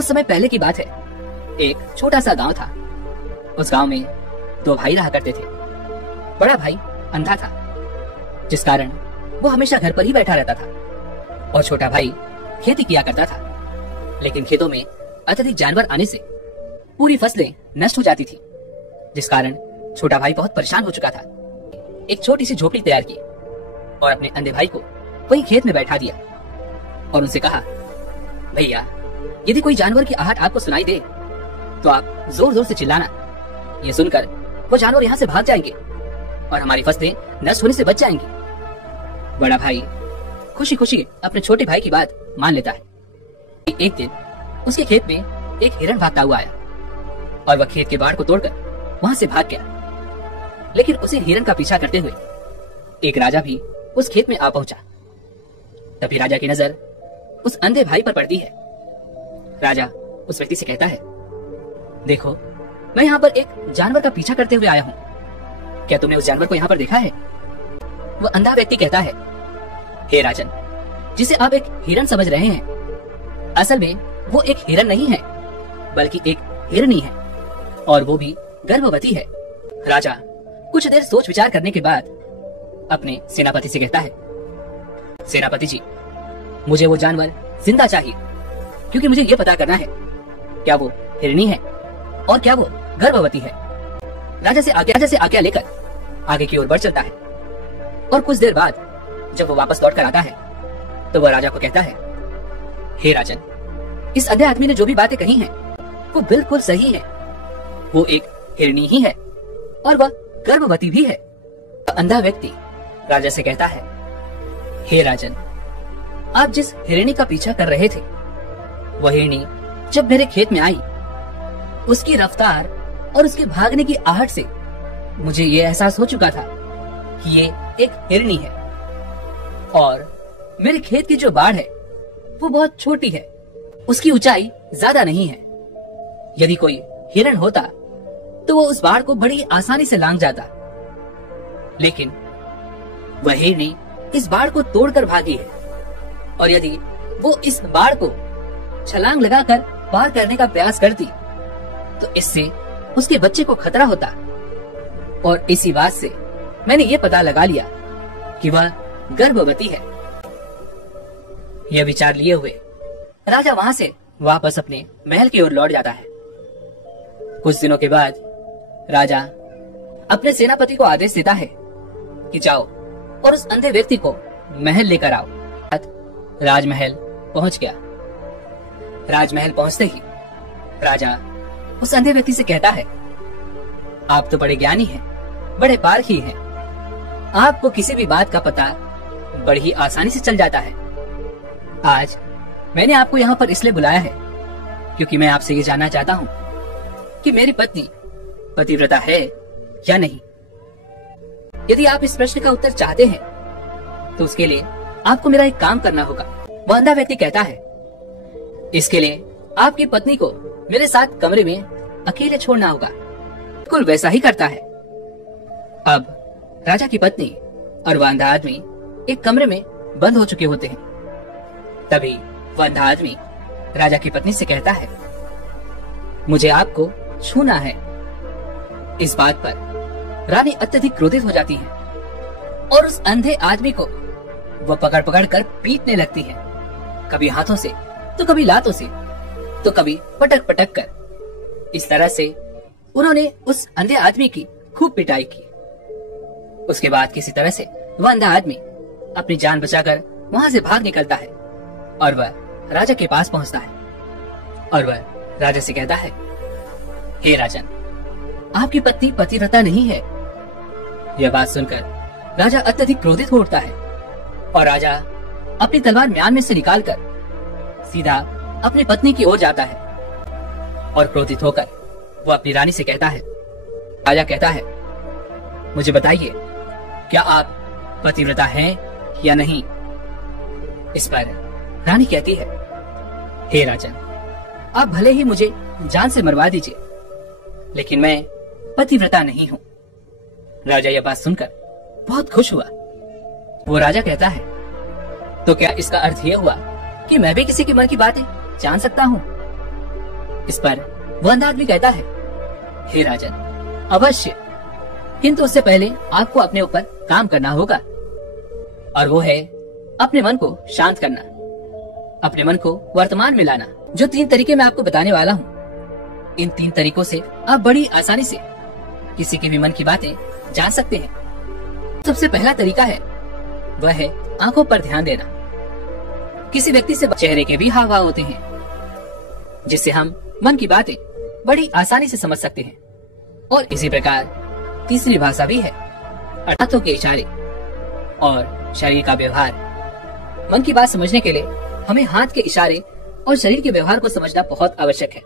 कुछ समय पहले की बात है। एक छोटा सा गांव था। उस गांव में दो भाई रहा करते थे। बड़ा भाई अंधा था, जिस कारण वो हमेशा घर पर ही बैठा रहता था, और छोटा भाई खेती किया करता था। लेकिन खेतों में अत्यधिक जानवर आने से पूरी फसलें नष्ट हो जाती थी, जिस कारण छोटा भाई बहुत परेशान हो चुका था। एक छोटी सी झोपड़ी तैयार की और अपने अंधे भाई को वहीं खेत में बैठा दिया और उनसे कहा, भैया, यदि कोई जानवर की आहट आपको सुनाई दे तो आप जोर जोर से चिल्लाना। ये सुनकर वो जानवर यहाँ से भाग जाएंगे और हमारी फसलें नष्ट होने से बच जाएंगी। बड़ा भाई खुशी खुशी अपने छोटे भाई की बात मान लेता है। एक दिन उसके खेत में एक हिरण भागता हुआ आया और वह खेत के बाड़ को तोड़कर वहां से भाग गया। लेकिन उसे हिरण का पीछा करते हुए एक राजा भी उस खेत में आ पहुंचा। तभी राजा की नजर उस अंधे भाई पर पड़ती है। राजा उस व्यक्ति से कहता है, देखो, मैं यहाँ पर एक जानवर का पीछा करते हुए आया हूँ। क्या तुमने उस जानवर को यहाँ पर देखा है? वह अंधा व्यक्ति कहता है, हे राजन, जिसे आप एक हिरण समझ रहे हैं, असल में वो एक हिरण नहीं है, बल्कि एक हिरनी है, और वो भी गर्भवती है। राजा कुछ देर सोच विचार करने के बाद अपने सेनापति से कहता है, सेनापति जी, मुझे वो जानवर जिंदा चाहिए, क्योंकि मुझे ये पता करना है क्या वो हिरनी है और क्या वो गर्भवती है। राजा से आज्ञा लेकर आगे की ओर बढ़ चलता है, और कुछ देर बाद जब वो वापस लौट कर आता है तो वह राजा को कहता है, हे राजन, इस अंधे आदमी ने जो भी बातें कही हैं वो बिल्कुल सही है। वो एक हिरनी ही है और वह गर्भवती भी है। अंधा व्यक्ति राजा से कहता है, हे राजन, आप जिस हिरनी का पीछा कर रहे थे, वह हिरनी जब मेरे खेत में आई, उसकी रफ्तार और उसके भागने की आहट से मुझे ये एहसास हो चुका था कि ये एक हिरनी है, और मेरे खेत की जो बाड़ है वो बहुत छोटी है, उसकी ऊंचाई ज्यादा नहीं है। यदि कोई हिरण होता तो वो उस बाड़ को बड़ी आसानी से लांघ जाता, लेकिन वह हिरनी इस बाड़ को तोड़कर भागी है, और यदि वो इस बाड़ को छलांग लगाकर पार करने का प्रयास करती तो इससे उसके बच्चे को खतरा होता, और इसी बात से मैंने ये पता लगा लिया कि वह गर्भवती है। यह विचार लिए हुए राजा वहां से वापस अपने महल की ओर लौट जाता है। कुछ दिनों के बाद राजा अपने सेनापति को आदेश देता है कि जाओ और उस अंधे व्यक्ति को महल लेकर आओ। राजमहल पहुंच गया। राजमहल पहुंचते ही राजा उस अंधे व्यक्ति से कहता है, आप तो बड़े ज्ञानी हैं, बड़े पारखी हैं, आपको किसी भी बात का पता बड़ी ही आसानी से चल जाता है। आज मैंने आपको यहाँ पर इसलिए बुलाया है क्योंकि मैं आपसे ये जानना चाहता हूँ कि मेरी पत्नी पतिव्रता है या नहीं। यदि आप इस प्रश्न का उत्तर चाहते हैं तो उसके लिए आपको मेरा एक काम करना होगा। वह अंधा व्यक्ति कहता है, इसके लिए आपकी पत्नी को मेरे साथ कमरे में अकेले छोड़ना होगा। बिल्कुल वैसा ही करता है। अब राजा की पत्नी और वह अंधा आदमी एक कमरे में बंद हो चुके होते हैं। तभी वह अंधा आदमी राजा की पत्नी से कहता है, मुझे आपको छूना है। इस बात पर रानी अत्यधिक क्रोधित हो जाती है और उस अंधे आदमी को वह पकड़ पकड़ कर पीटने लगती है, कभी हाथों से तो कभी लातों से तो कभी पटक पटक कर। इस तरह से उन्होंने उस अंधे आदमी की खूब पिटाई की। उसके बाद किसी तरह से वह अंधा आदमी अपनी जान बचाकर वहां से भाग निकलता है और वह राजा के पास पहुंचता है और वह राजा से कहता है, हे राजन, आपकी पत्नी पतिव्रता नहीं है। यह बात सुनकर राजा अत्यधिक क्रोधित हो उठता है और राजा अपनी तलवार म्यान में से निकालकर सीधा अपनी पत्नी की ओर जाता है और क्रोधित होकर वो अपनी रानी से कहता है। राजा कहता है, मुझे बताइए, क्या आप पतिव्रता हैं या नहीं? इस पर रानी कहती है, हे राजन, आप भले ही मुझे जान से मरवा दीजिए, लेकिन मैं पतिव्रता नहीं हूँ। राजा यह बात सुनकर बहुत खुश हुआ। वो राजा कहता है, तो क्या इसका अर्थ यह हुआ कि मैं भी किसी के मन की बातें जान सकता हूँ? इस पर वह अंधा आदमी कहता है, हे राजन, अवश्य, किंतु उससे पहले आपको अपने ऊपर काम करना होगा, और वो है अपने मन को शांत करना, अपने मन को वर्तमान में लाना। जो 3 तरीके मैं आपको बताने वाला हूँ, इन 3 तरीकों से आप बड़ी आसानी से किसी के भी मन की बातें जान सकते हैं। सबसे पहला तरीका है, वह है आंखों पर ध्यान देना। किसी व्यक्ति से चेहरे के भी हाव भाव होते हैं, जिससे हम मन की बातें बड़ी आसानी से समझ सकते हैं। और इसी प्रकार तीसरी भाषा भी है, हाथों के इशारे और शरीर का व्यवहार। मन की बात समझने के लिए हमें हाथ के इशारे और शरीर के व्यवहार को समझना बहुत आवश्यक है।